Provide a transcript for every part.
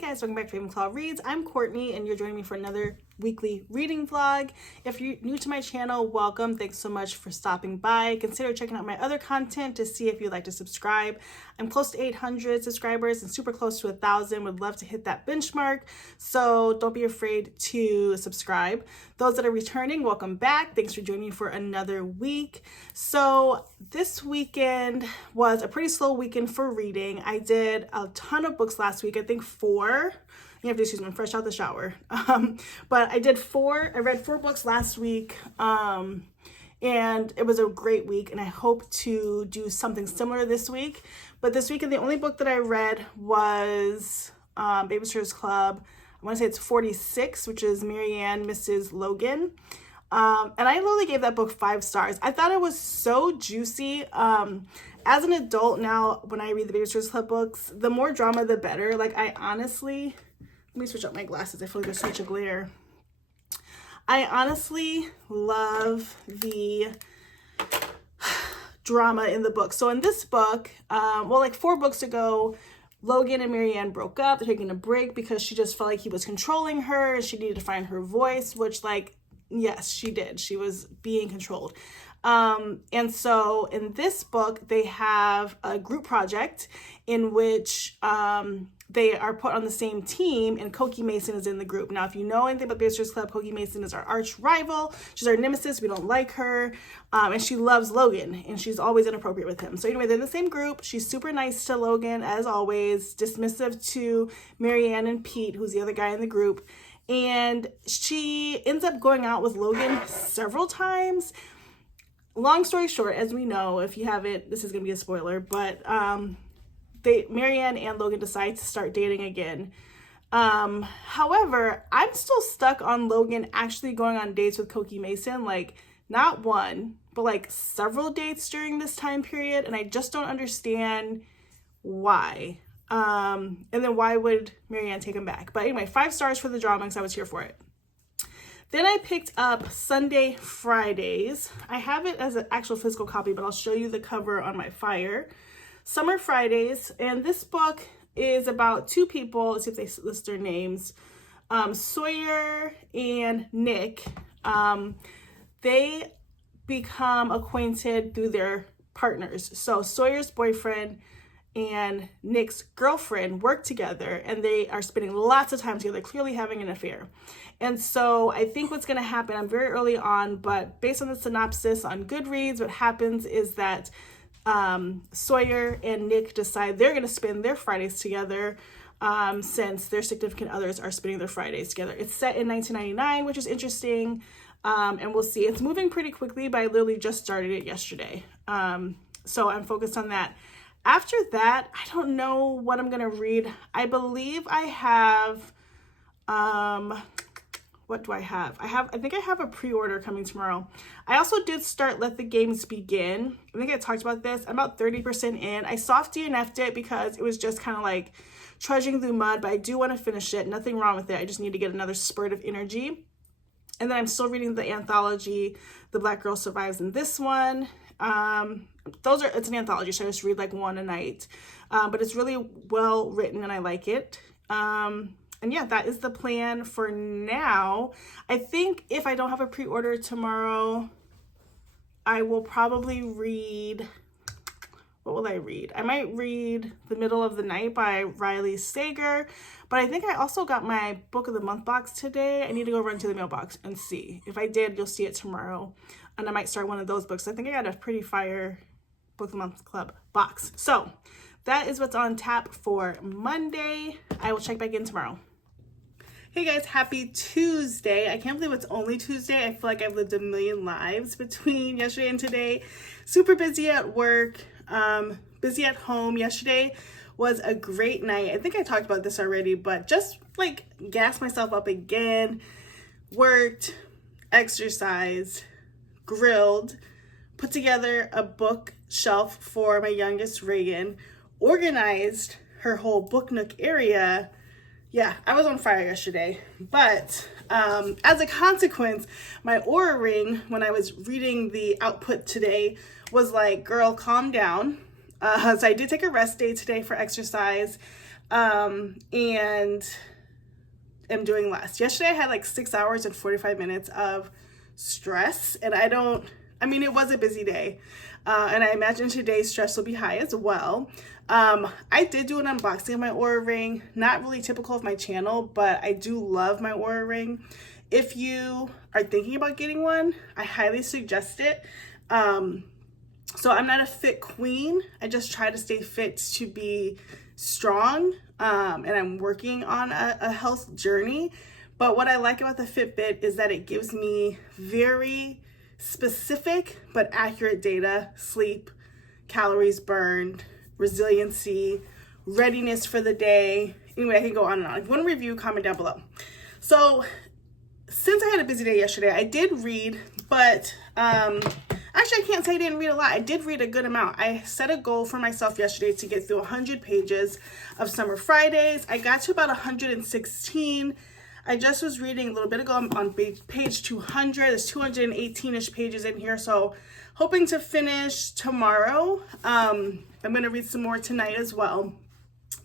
guys, welcome back to Ravenclaw Reads. I'm Courtney and you're joining me for another weekly reading vlog. If you're new to my channel, welcome. Thanks so much for stopping by. Consider checking out my other content to see if you'd like to subscribe. I'm close to 800 subscribers and super close to 1,000. Would love to hit that benchmark, so don't be afraid to subscribe. Those that are returning, welcome back. Thanks for joining me for another week. So this weekend was a pretty slow weekend for reading. I did a ton of books last week. I think 4. You have to excuse me, I'm fresh out the shower. But I read 4 books last week, and it was a great week, and I hope to do something similar this week. But this weekend, the only book that I read was Babysitter's Club. I want to say it's 46, which is Marianne, Mrs. Logan. And I literally gave that book 5 stars. I thought it was so juicy. As an adult now, when I read the Babysitter's Club books, the more drama, the better. Like, I honestly... Let me switch up my glasses. I feel like there's such a glare. I honestly love the drama in the book. So in this book, like 4 books ago, Logan and Marianne broke up. They're taking a break because she just felt like he was controlling her and she needed to find her voice, which, like, yes, she did. She was being controlled. And so in this book, they have a group project in which they are put on the same team, and Cokie Mason is in the group. Now, if you know anything about Babysitter's Club, Cokie Mason is our arch rival. She's our nemesis. We don't like her. And she loves Logan, and she's always inappropriate with him. So anyway, they're in the same group. She's super nice to Logan, as always, dismissive to Marianne and Pete, who's the other guy in the group. And she ends up going out with Logan several times. Long story short, as we know, if you haven't, this is going to be a spoiler, but Marianne and Logan decide to start dating again. However, I'm still stuck on Logan actually going on dates with Cokie Mason, like not one, but like several dates during this time period, and I just don't understand why. And then why would Marianne take him back? But anyway, 5 stars for the drama because I was here for it. Then I picked up Sunday Fridays. I have it as an actual physical copy, but I'll show you the cover on my fire. Summer Fridays, and this book is about 2 people. Let's see if they list their names. Sawyer and Nick. They become acquainted through their partners. So Sawyer's boyfriend and Nick's girlfriend work together, and they are spending lots of time together, clearly having an affair. And so I think what's going to happen, I'm very early on, but based on the synopsis on Goodreads, what happens is that Sawyer and Nick decide they're going to spend their Fridays together, since their significant others are spending their Fridays together. It's set in 1999, which is interesting, and we'll see. It's moving pretty quickly, but I literally just started it yesterday, so I'm focused on that. After that, I don't know what I'm going to read. I believe I have, what do I have? I think I have a pre-order coming tomorrow. I also did start Let the Games Begin. I think I talked about this. I'm about 30% in. I soft DNF'd it because it was just kind of like trudging through mud, but I do want to finish it. Nothing wrong with it. I just need to get another spurt of energy. And then I'm still reading the anthology, The Black Girl Survives in this one. It's an anthology, so I just read like 1 a night. But it's really well written and I like it. And yeah, that is the plan for now. I think if I don't have a pre-order tomorrow, I will probably read, what will I read? I might read The Middle of the Night by Riley Sager, but I think I also got my Book of the Month box today. I need to go run to the mailbox and see. If I did, you'll see it tomorrow, and I might start one of those books. I think I got a pretty fire Book of the Month Club box. So that is what's on tap for Monday. I will check back in tomorrow. Hey guys, happy Tuesday. I can't believe it's only Tuesday. I feel like I've lived a million lives between yesterday and today. Super busy at work, busy at home. Yesterday was a great night. I think I talked about this already, but just like gassed myself up again, worked, exercised, grilled, put together a bookshelf for my youngest Reagan, organized her whole book nook area. Yeah, I was on fire yesterday, but as a consequence, my Aura ring, when I was reading the output today, was like, girl, calm down. So I did take a rest day today for exercise. and am doing less. Yesterday I had like 6 hours and 45 minutes of stress, and I mean, it was a busy day, and I imagine today's stress will be high as well. I did do an unboxing of my Oura Ring, not really typical of my channel, but I do love my Oura Ring. If you are thinking about getting one, I highly suggest it. So I'm not a fit queen. I just try to stay fit to be strong, and I'm working on a health journey. But what I like about the Fitbit is that it gives me very specific but accurate data: sleep, calories burned, resiliency, readiness for the day. Anyway, I can go on and on. If you want to review, comment down below. So since I had a busy day yesterday, I did read, but actually I can't say I didn't read a lot. I did read a good amount. I set a goal for myself yesterday to get through 100 pages of Summer Fridays. I got to about 116. I just was reading a little bit ago. I'm on page 200. There's 218-ish pages in here, so hoping to finish tomorrow. I'm going to read some more tonight as well.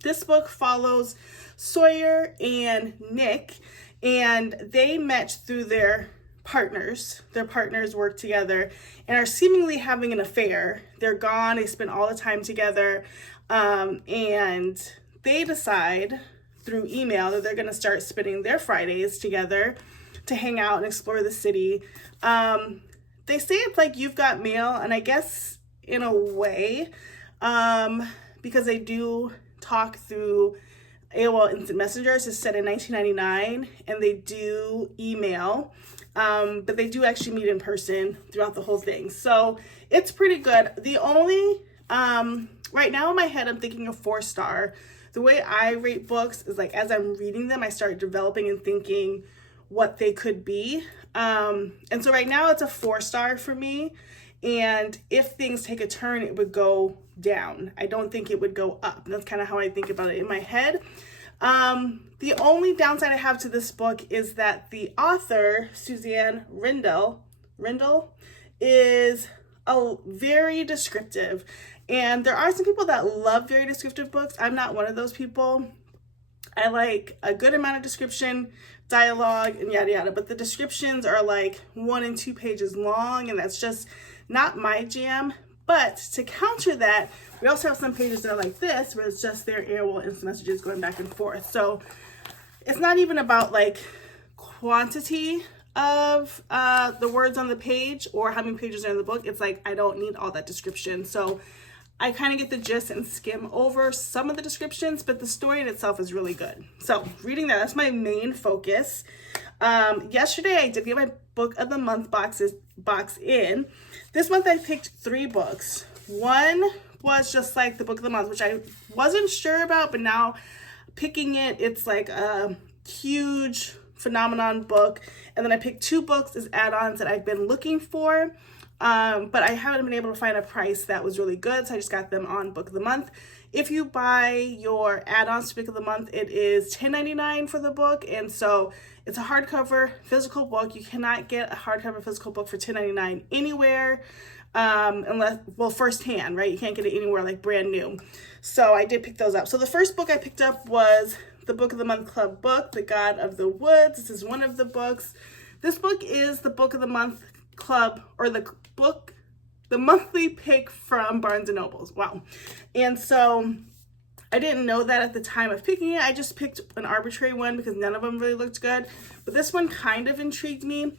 This book follows Sawyer and Nick, and they met through their partners. Their partners work together and are seemingly having an affair. They're gone. They spend all the time together, and they decide through email that they're going to start spending their Fridays together to hang out and explore the city. They say it's like You've Got Mail, and I guess in a way, because they do talk through AOL Instant Messengers. It's set in 1999, and they do email, but they do actually meet in person throughout the whole thing. So it's pretty good. The only, right now in my head, I'm thinking a 4-star. The way I rate books is like, as I'm reading them, I start developing and thinking what they could be. And so right now it's a 4-star for me. And if things take a turn, it would go down. I don't think it would go up. That's kind of how I think about it in my head. The only downside I have to this book is that the author, Suzanne Rindell, is very descriptive. And there are some people that love very descriptive books. I'm not one of those people. I like a good amount of description, dialogue, and yada yada. But the descriptions are like 1 and 2 pages long, and that's just not my jam. But to counter that, we also have some pages that are like this, where it's just their AOL Instant Messages going back and forth. So it's not even about like quantity of the words on the page or how many pages are in the book. It's like, I don't need all that description. So I kind of get the gist and skim over some of the descriptions, but the story in itself is really good. So reading that's my main focus. Yesterday I did get my book of the month box in. This month I picked 3 books. One was just like the book of the month, which I wasn't sure about, but now picking it, it's like a huge phenomenon book. And then I picked 2 books as add-ons that I've been looking for. But I haven't been able to find a price that was really good, so I just got them on Book of the Month. If you buy your add-ons to Book of the Month, it is $10.99 for the book, and so it's a hardcover physical book. You cannot get a hardcover physical book for $10.99 anywhere, unless, well, firsthand, right? You can't get it anywhere like brand new. So I did pick those up. So the first book I picked up was the Book of the Month Club book, The God of the Woods. This is one of the books. This book is the Book of the Month Club, or the monthly pick from Barnes & Nobles. Wow. And so I didn't know that at the time of picking it. I just picked an arbitrary one because none of them really looked good. But this one kind of intrigued me.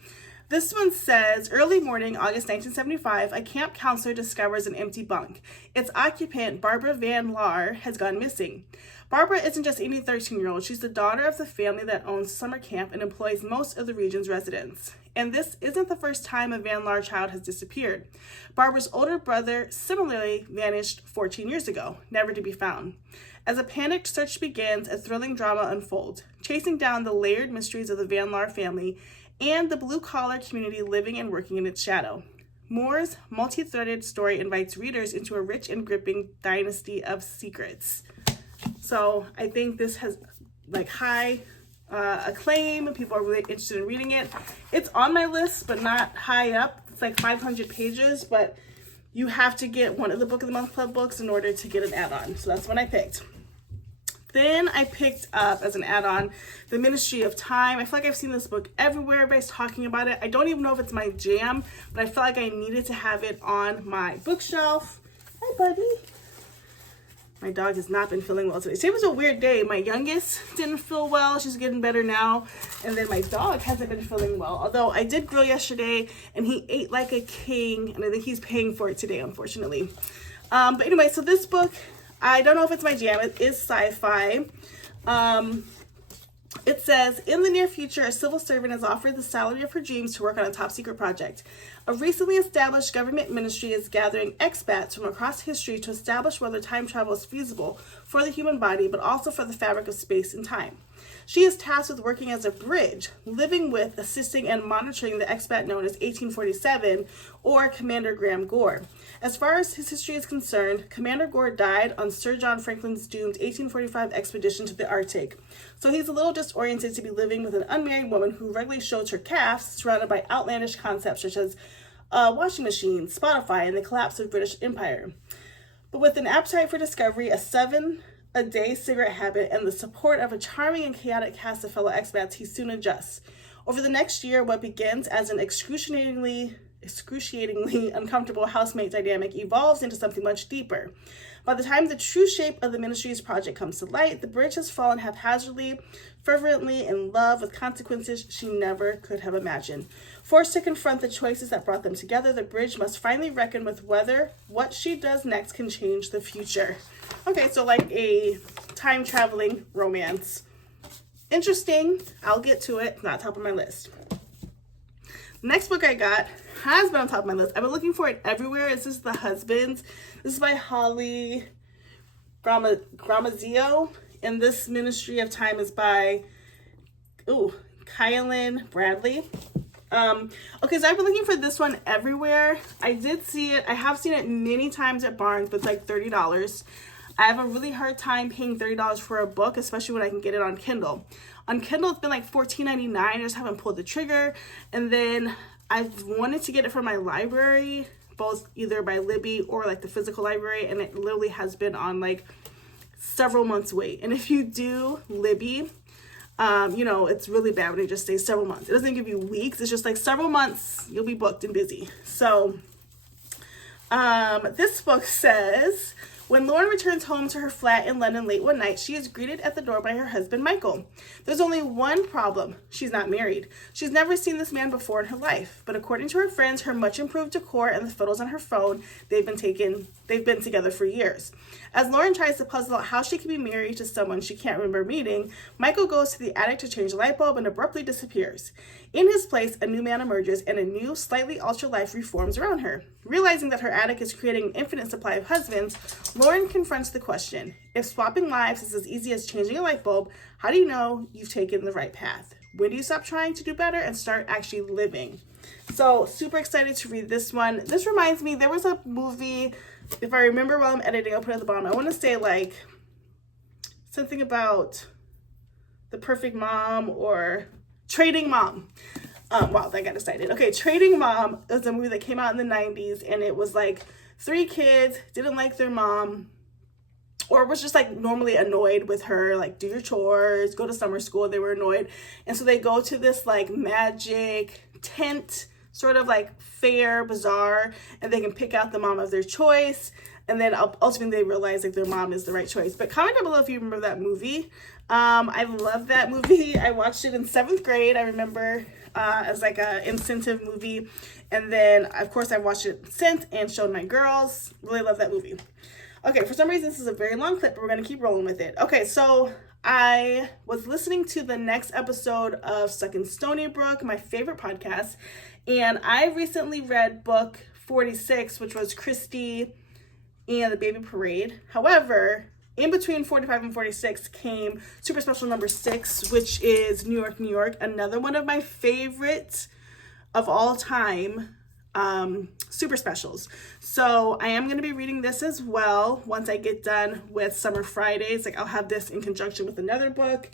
This one says, early morning, August 1975, a camp counselor discovers an empty bunk. Its occupant, Barbara Van Laar, has gone missing. Barbara isn't just any 13-year-old. She's the daughter of the family that owns summer camp and employs most of the region's residents. And this isn't the first time a Van Laar child has disappeared. Barbara's older brother similarly vanished 14 years ago, never to be found. As a panicked search begins, a thrilling drama unfolds, chasing down the layered mysteries of the Van Laar family and the blue-collar community living and working in its shadow. Moore's multi-threaded story invites readers into a rich and gripping dynasty of secrets. So I think this has like high acclaim. People are really interested in reading it. It's on my list, but not high up. It's like 500 pages, but you have to get one of the Book of the Month Club books in order to get an add-on. So that's what I picked. Then I picked up, as an add-on, The Ministry of Time. I feel like I've seen this book everywhere. Everybody's talking about it. I don't even know if it's my jam, but I feel like I needed to have it on my bookshelf. Hi, buddy. My dog has not been feeling well today. Today was a weird day. My youngest didn't feel well. She's getting better now. And then my dog hasn't been feeling well. Although I did grill yesterday and he ate like a king. And I think he's paying for it today, unfortunately. But anyway, so this book, I don't know if it's my jam. It is sci-fi. It says, in the near future, a civil servant is offered the salary of her dreams to work on a top secret project. A recently established government ministry is gathering expats from across history to establish whether time travel is feasible for the human body, but also for the fabric of space and time. She is tasked with working as a bridge, living with, assisting, and monitoring the expat known as 1847, or Commander Graham Gore. As far as his history is concerned, Commander Gore died on Sir John Franklin's doomed 1845 expedition to the Arctic. So he's a little disoriented to be living with an unmarried woman who regularly shows her calves, surrounded by outlandish concepts such as washing machines, Spotify, and the collapse of British Empire. But with an appetite for discovery, a 7-a-day cigarette habit, and the support of a charming and chaotic cast of fellow expats, he soon adjusts. Over the next year, what begins as an excruciatingly uncomfortable housemate dynamic evolves into something much deeper. By the time the true shape of the ministry's project comes to light, the bridge has fallen haphazardly, fervently in love with consequences she never could have imagined. Forced to confront the choices that brought them together, the bridge must finally reckon with whether what she does next can change the future. Okay, so like a time-traveling romance. Interesting. I'll get to it. Not top of my list. Next book I got has been on top of my list. I've been looking for it everywhere. This is The Husbands. This is by Holly Gramazio. And this Ministry of Time is by Kylan Bradley. Okay, so I've been looking for this one everywhere. I did see it. I have seen it many times at Barnes, but it's like $30. I have a really hard time paying $30 for a book, especially when I can get it on Kindle. On Kindle, it's been like $14.99. I just haven't pulled the trigger. And then I've wanted to get it from my library, both either by Libby or like the physical library, and it literally has been on like several months wait. And if you do Libby, it's really bad when it just stays several months. It doesn't give you weeks. It's just like several months. You'll be booked and busy. So this book says, when Lauren returns home to her flat in London late one night, she is greeted at the door by her husband, Michael. There's only one problem. She's not married. She's never seen this man before in her life. But according to her friends, her much improved decor and the photos on her phone, they've been together for years. As Lauren tries to puzzle out how she can be married to someone she can't remember meeting, Michael goes to the attic to change a light bulb and abruptly disappears. In his place, a new man emerges and a new, slightly altered life reforms around her. Realizing that her attic is creating an infinite supply of husbands, Lauren confronts the question, if swapping lives is as easy as changing a light bulb, how do you know you've taken the right path? When do you stop trying to do better and start actually living? So super excited to read this one. This reminds me, there was a movie, if I remember while I'm editing, I'll put it at the bottom. I want to say like something about The Perfect Mom or Trading Mom. Wow, that got excited. Okay, Trading Mom is a movie that came out in the 90s, and it was like 3 kids didn't like their mom, or was just like normally annoyed with her, like do your chores, go to summer school. They were annoyed, and so they go to this like magic tent, sort of like fair, bazaar, and they can pick out the mom of their choice, and then ultimately they realize like their mom is the right choice. But comment down below if you remember that movie. I love that movie. I watched it in 7th grade. I remember as like a incentive movie, and then of course I watched it since and showed my girls. Really love that movie. Okay, for some reason this is a very long clip, but we're gonna keep rolling with it. Okay, so I was listening to the next episode of Stuck in Stony Brook, my favorite podcast, and I recently read book 46, which was Christy and the Baby Parade. However, in between 45 and 46 came Super Special number 6, which is New York, New York, another one of my favorites of all time super specials. So I am going to be reading this as well once I get done with Summer Fridays. Like I'll have this in conjunction with another book,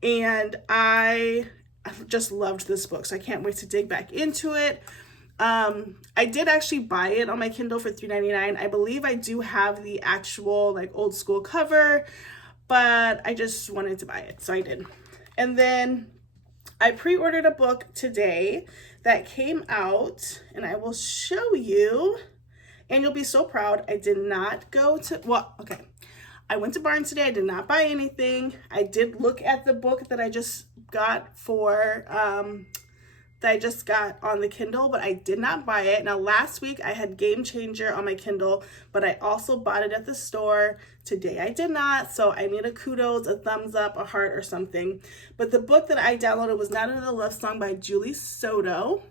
and I just loved this book, so I can't wait to dig back into it. I did actually buy it on my Kindle for $3.99. I believe I do have the actual like old school cover, but I just wanted to buy it, so I did. And then I pre-ordered a book today that came out, and I will show you, and you'll be so proud. I did not go to, well, okay. I went to Barnes today. I did not buy anything. I did look at the book that I just got for, that I just got on the Kindle, but I did not buy it. Now, last week I had Game Changer on my Kindle, but I also bought it at the store. Today I did not, so I need a kudos, a thumbs up, a heart, or something. But the book that I downloaded was Not Another Love Song by Julie Soto.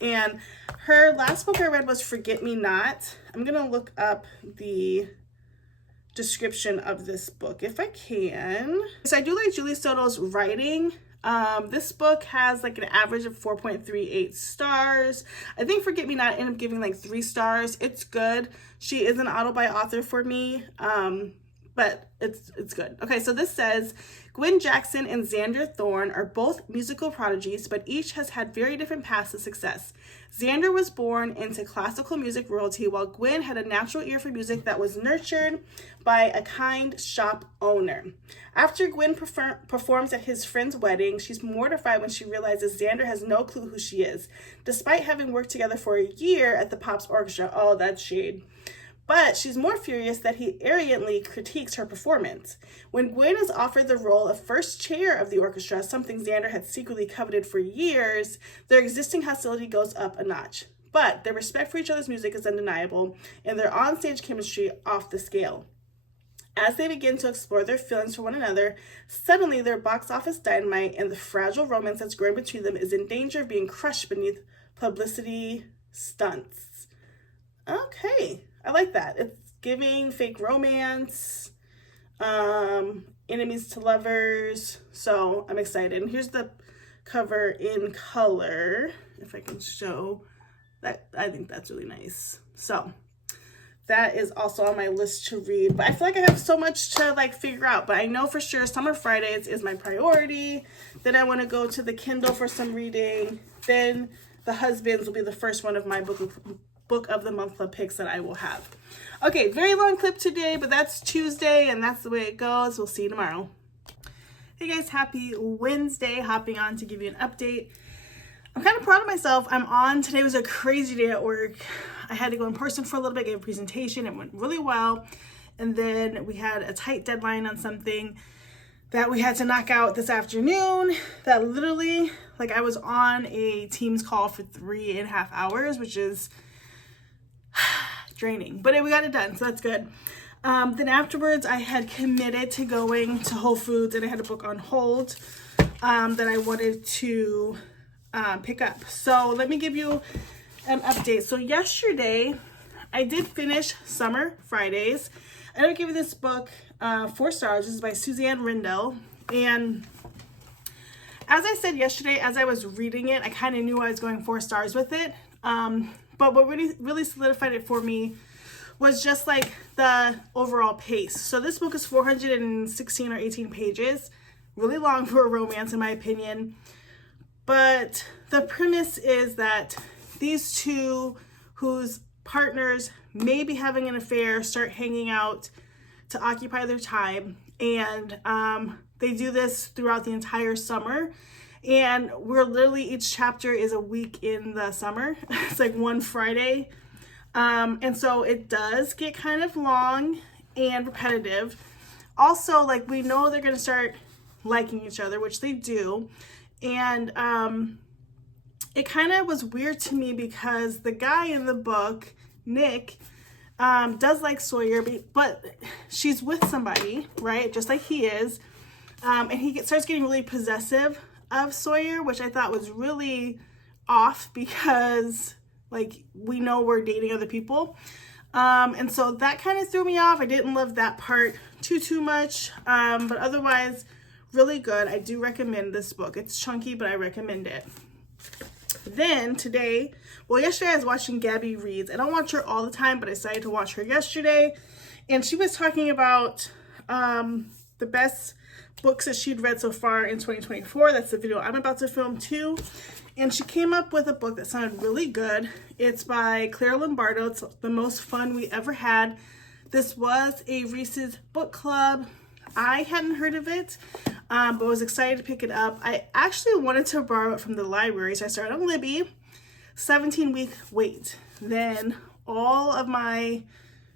And her last book I read was Forget Me Not. I'm going to look up the description of this book if I can. So I do like Julie Soto's writing. This book has like an average of 4.38 stars. I think Forget Me Not ended up giving like 3 stars. It's good. She is an auto-buy author for me, but it's good. Okay, so this says, Gwen Jackson and Xander Thorne are both musical prodigies, but each has had very different paths to success. Xander was born into classical music royalty, while Gwen had a natural ear for music that was nurtured by a kind shop owner. After Gwen performs at his friend's wedding, she's mortified when she realizes Xander has no clue who she is, despite having worked together for a year at the Pops Orchestra. Oh, that's shade. But she's more furious that he arrogantly critiques her performance. When Gwen is offered the role of first chair of the orchestra, something Xander had secretly coveted for years, their existing hostility goes up a notch. But their respect for each other's music is undeniable, and their onstage chemistry off the scale. As they begin to explore their feelings for one another, suddenly their box office dynamite and the fragile romance that's growing between them is in danger of being crushed beneath publicity stunts. Okay. I like that. It's giving fake romance, enemies to lovers. So I'm excited. And here's the cover in color. If I can show that, I think that's really nice. So that is also on my list to read. But I feel like I have so much to like figure out. But I know for sure Summer Fridays is my priority. Then I want to go to the Kindle for some reading. Then The Husbands will be the first one of my book of the month club picks that I will have. Okay, very long clip today, but that's Tuesday and that's the way it goes. We'll see you tomorrow. Hey guys, happy Wednesday. Hopping on to give you an update. I'm kind of proud of myself. Today was a crazy day at work. I had to go in person for a little bit, give a presentation. It went really well. And then we had a tight deadline on something that we had to knock out this afternoon that literally, like, I was on a Teams call for 3.5 hours, which is draining, but we got it done, so that's good. Then afterwards I had committed to going to Whole Foods, and I had a book on hold that I wanted to pick up. So let me give you an update. So yesterday I did finish Summer Fridays. I would give you this book 4 stars. This is by Suzanne Rindell, and as I said yesterday, as I was reading it, I kind of knew I was going 4 stars with it. But what really solidified it for me was just like the overall pace. So this book is 416 or 18 pages, really long for a romance in my opinion. But the premise is that these two whose partners may be having an affair start hanging out to occupy their time. And they do this throughout the entire summer. And we're literally, each chapter is a week in the summer. It's like one Friday. And so it does get kind of long and repetitive. Also, like, we know they're going to start liking each other, which they do. And it kind of was weird to me because the guy in the book, Nick, does like Sawyer, but she's with somebody, right? Just like he is. And he starts getting really possessive of Sawyer, which I thought was really off because, like, we know we're dating other people. And so that kind of threw me off. I didn't love that part too much. But otherwise, really good. I do recommend this book. It's chunky, but I recommend it. Then today, yesterday I was watching Gabby Reads. I don't watch her all the time, but I decided to watch her yesterday. And she was talking about the best books that she'd read so far in 2024. That's the video I'm about to film too. And she came up with a book that sounded really good. It's by Claire Lombardo. It's the most fun we ever had. This was a Reese's book club I hadn't heard of it, but was excited to pick it up. I actually wanted to borrow it from the library, so I started on Libby, 17-week wait. Then all of my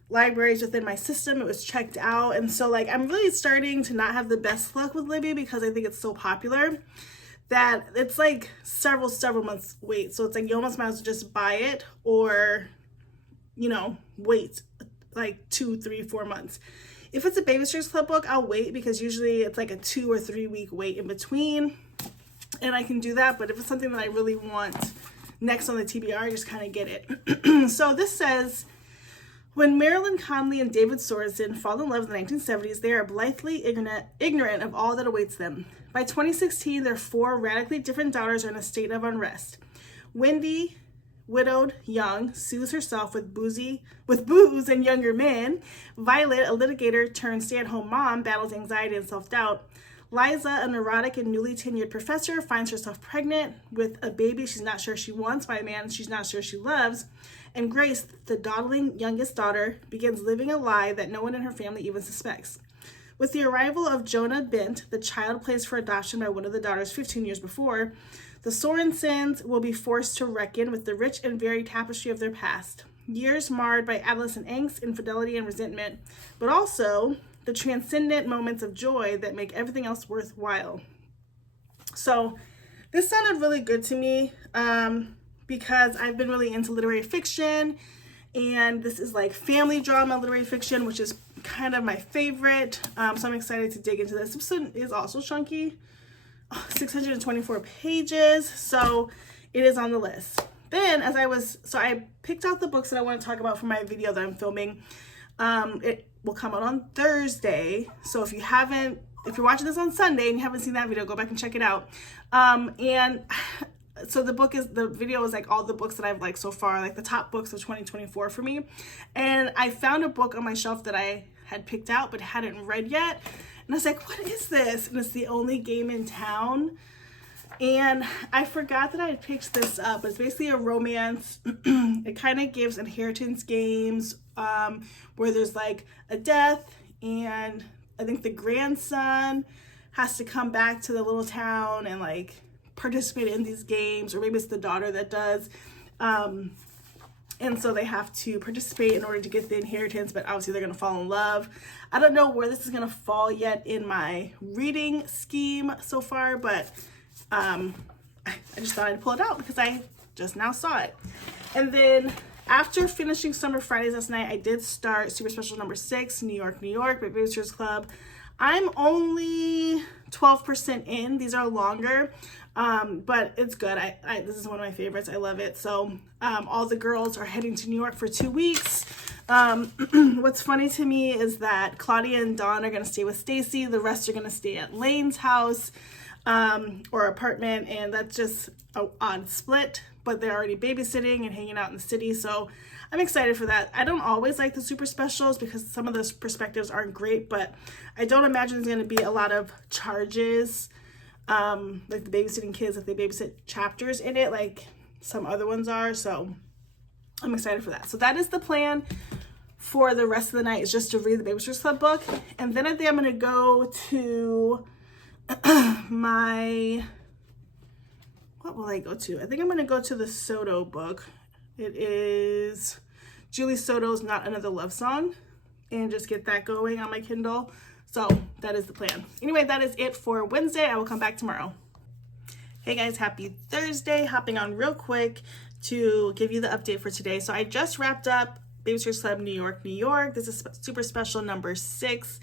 libraries within my system, it was checked out. And so like, I'm really starting to not have the best luck with Libby because I think it's so popular that it's like several months wait. So it's like, you almost might as well just buy it or, you know, wait like 2, 3, 4 months. If it's a Babysitters Club book, I'll wait because usually it's like a 2 or 3 week wait in between, and I can do that. But if it's something that I really want next on the TBR, I just kind of get it. So this says, when Marilyn Conley and David Sorensen fall in love in the 1970s, they are blithely ignorant of all that awaits them. By 2016, their 4 radically different daughters are in a state of unrest. Wendy, widowed, young, soothes herself with booze and younger men. Violet, a litigator turned stay-at-home mom, battles anxiety and self-doubt. Liza, a neurotic and newly tenured professor, finds herself pregnant with a baby she's not sure she wants by a man she's not sure she loves. And Grace, the dawdling youngest daughter, begins living a lie that no one in her family even suspects. With the arrival of Jonah Bent, the child placed for adoption by one of the daughters 15 years before, the Sorensens will be forced to reckon with the rich and varied tapestry of their past. Years marred by adolescent angst, infidelity, and resentment, but also the transcendent moments of joy that make everything else worthwhile. So this sounded really good to me because I've been really into literary fiction, and this is like family drama literary fiction, which is kind of my favorite. So I'm excited to dig into this. This one is also chunky, 624 pages, so it is on the list. Then I picked out the books that I want to talk about for my video that I'm filming. It will come out on Thursday, so if you're watching this on Sunday and you haven't seen that video, go back and check it out. And so the video is like all the books that I've liked so far, like the top books of 2024 for me. And I found a book on my shelf that I had picked out but hadn't read yet. And I was like, what is this? And it's The Only Game in Town. And I forgot that I had picked this up. It's basically a romance. It kind of gives inheritance games where there's like a death, and I think the grandson has to come back to the little town and like participate in these games, or maybe it's the daughter that does. And so they have to participate in order to get the inheritance, but obviously they're going to fall in love. I don't know where this is going to fall yet in my reading scheme so far, but I just thought I'd pull it out because I just now saw it. And then after finishing Summer Fridays last night, I did start Super Special number 6, New York, New York by Babysitters Club. I'm only 12% in. These are longer, but it's good. This is one of my favorites. I love it. So all the girls are heading to New York for 2 weeks. What's funny to me is that Claudia and Dawn are going to stay with Stacy. The rest are going to stay at Lane's house or apartment, and that's just an odd split, but they're already babysitting and hanging out in the city, so I'm excited for that. I don't always like the super specials because some of those perspectives aren't great, but I don't imagine there's going to be a lot of charges, like the babysitting kids, if they babysit chapters in it, like some other ones are, so I'm excited for that. So that is the plan for the rest of the night, is just to read the Babysitters Club book, and then I think I'm going to go to what will I go to? I think I'm going to go to the Soto book. It is Julie Soto's Not Another Love Song, and just get that going on my Kindle. So that is the plan. Anyway, that is it for Wednesday. I will come back tomorrow. Hey guys, happy Thursday. Hopping on real quick to give you the update for today. So I just wrapped up Babysitters Club New York, New York. This is super special number 6.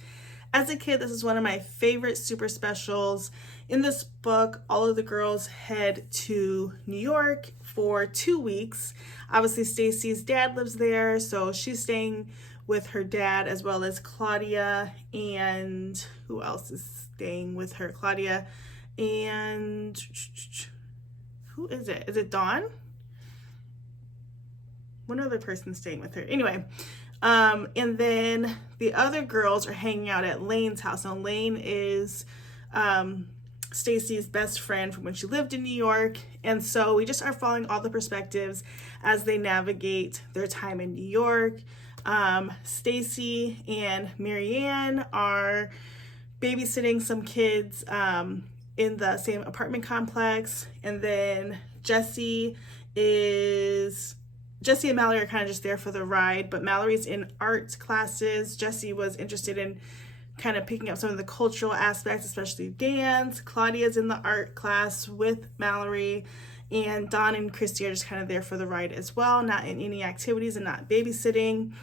As a kid, this is one of my favorite super specials. In this book, all of the girls head to New York for 2 weeks. Obviously, Stacy's dad lives there, so she's staying with her dad, as well as Claudia, and who else is staying with her? Claudia, and who is it? Is it Dawn? One other person staying with her. Anyway, and then the other girls are hanging out at Lane's house. Now, Lane is Stacy's best friend from when she lived in New York, and so we just are following all the perspectives as they navigate their time in New York. Stacy and Marianne are babysitting some kids in the same apartment complex. And then Jesse and Mallory are kind of just there for the ride, but Mallory's in art classes. Jesse was interested in kind of picking up some of the cultural aspects, especially dance. Claudia's in the art class with Mallory, and Dawn and Christy are just kind of there for the ride as well, not in any activities and not babysitting.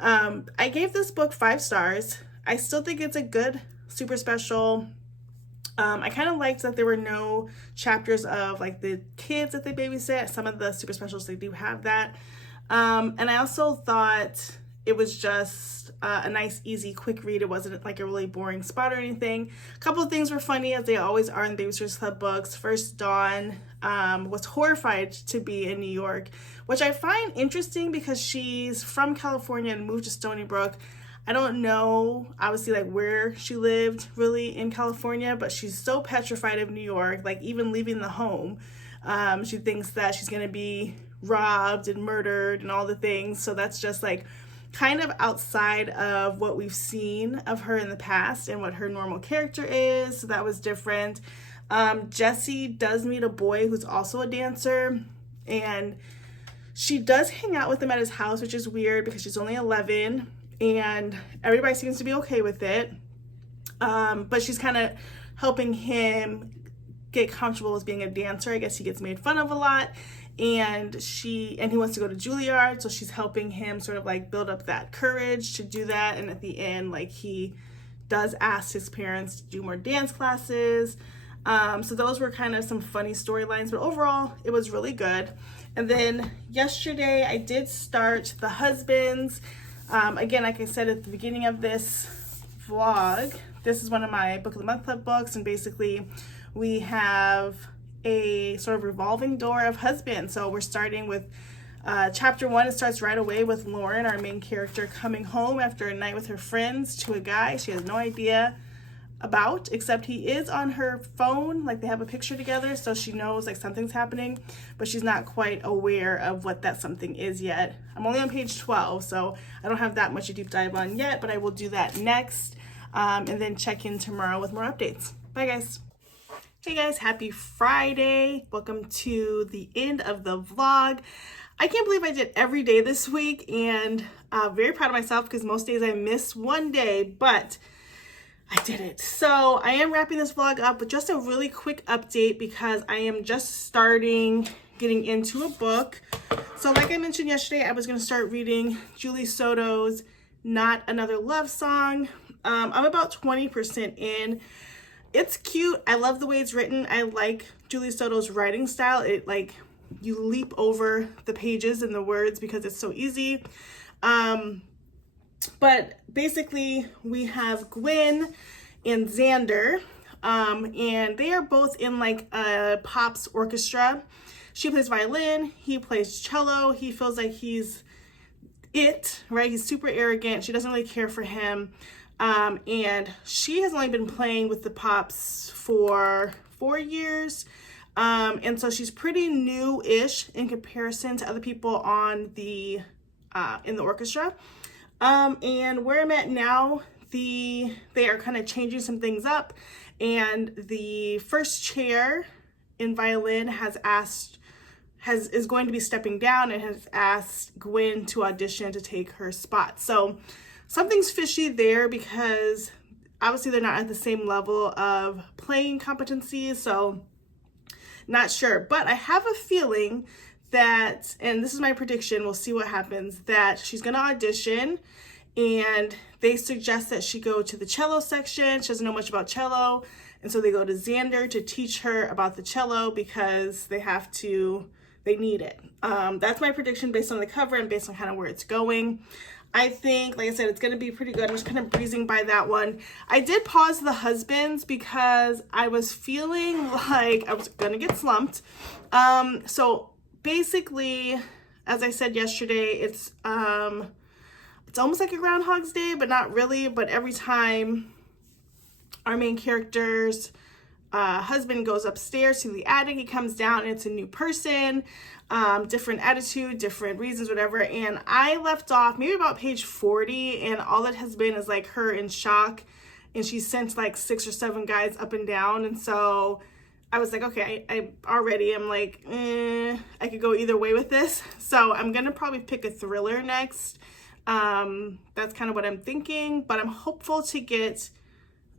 I gave this book 5 stars. I still think it's a good, super special. I kind of liked that there were no chapters of like the kids that they babysit. Some of the super specials, they do have that. And I also thought it was just a nice, easy, quick read. It wasn't like a really boring spot or anything. A couple of things were funny, as they always are in Babysitters Club books. First, Dawn was horrified to be in New York, which I find interesting because she's from California and moved to Stony Brook. I don't know, obviously, like where she lived really in California, but she's so petrified of New York, like even leaving the home. She thinks that she's gonna be robbed and murdered and all the things. So that's just like kind of outside of what we've seen of her in the past and what her normal character is. So that was different. Jessie does meet a boy who's also a dancer, and she does hang out with him at his house, which is weird because she's only 11. And everybody seems to be okay with it, but she's kind of helping him get comfortable with being a dancer. I guess he gets made fun of a lot, and he wants to go to Juilliard, so she's helping him sort of like build up that courage to do that. And at the end, like, he does ask his parents to do more dance classes. So those were kind of some funny storylines, but overall it was really good. And then yesterday I did start The Husbands. Again, like I said at the beginning of this vlog, this is one of my Book of the Month Club books, and basically we have a sort of revolving door of husbands. So we're starting with chapter 1. It starts right away with Lauren, our main character, coming home after a night with her friends to a guy she has no idea about, except he is on her phone, like they have a picture together, so she knows like something's happening, but she's not quite aware of what that something is yet. I'm only on page 12, so I don't have that much to deep dive on yet, but I will do that next, and then check in tomorrow with more updates. Bye guys. Hey guys, happy Friday. Welcome to the end of the vlog. I can't believe I did every day this week, and very proud of myself because most days I miss one day, but I did it. So I am wrapping this vlog up with just a really quick update because I am just getting into a book. So like I mentioned yesterday, I was going to start reading Julie Soto's Not Another Love Song. I'm about 20% in. It's cute. I love the way it's written. I like Julie Soto's writing style. It like, you leap over the pages and the words because it's so easy. But basically we have Gwen and Xander, and they are both in like a pops orchestra. She plays violin, he plays cello. He feels like he's it, right? He's super arrogant. She doesn't really care for him. And she has only been playing with the pops for 4 years. And so she's pretty new-ish in comparison to other people on the in the orchestra. And where I'm at now, they are kind of changing some things up, and the first chair in violin is going to be stepping down and has asked Gwen to audition to take her spot. So something's fishy there because obviously they're not at the same level of playing competencies, so not sure. But I have a feeling that, and this is my prediction, we'll see what happens, that she's gonna audition, and they suggest that she go to the cello section. She doesn't know much about cello, and so they go to Xander to teach her about the cello because they need it. That's my prediction based on the cover and based on kind of where it's going. I think, like I said, it's going to be pretty good. I'm just kind of breezing by that one. I did pause The Husbands because I was feeling like I was going to get slumped. So basically, as I said yesterday, it's almost like a Groundhog's Day, but not really. But every time our main character's husband goes upstairs to the attic, he comes down and it's a new person, different attitude, different reasons, whatever. And I left off maybe about page 40, and all it has been is like her in shock and she sent like 6 or 7 guides up and down. And so I was like, okay, I already am like, I could go either way with this. So I'm gonna probably pick a thriller next. That's kind of what I'm thinking, but I'm hopeful to get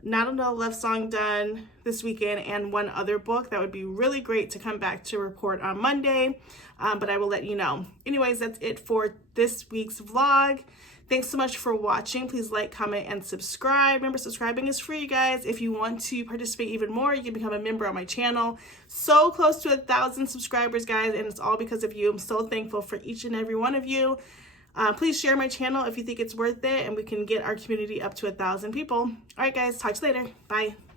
Not Another Love Song done this weekend and one other book. That would be really great to come back to report on Monday, but I will let you know. Anyways, that's it for this week's vlog. Thanks so much for watching. Please like, comment, and subscribe. Remember, subscribing is free, you guys. If you want to participate even more, you can become a member on my channel. So close to 1,000 subscribers, guys, and it's all because of you. I'm so thankful for each and every one of you. Please share my channel if you think it's worth it, and we can get our community up to 1,000 people. All right, guys, talk to you later. Bye.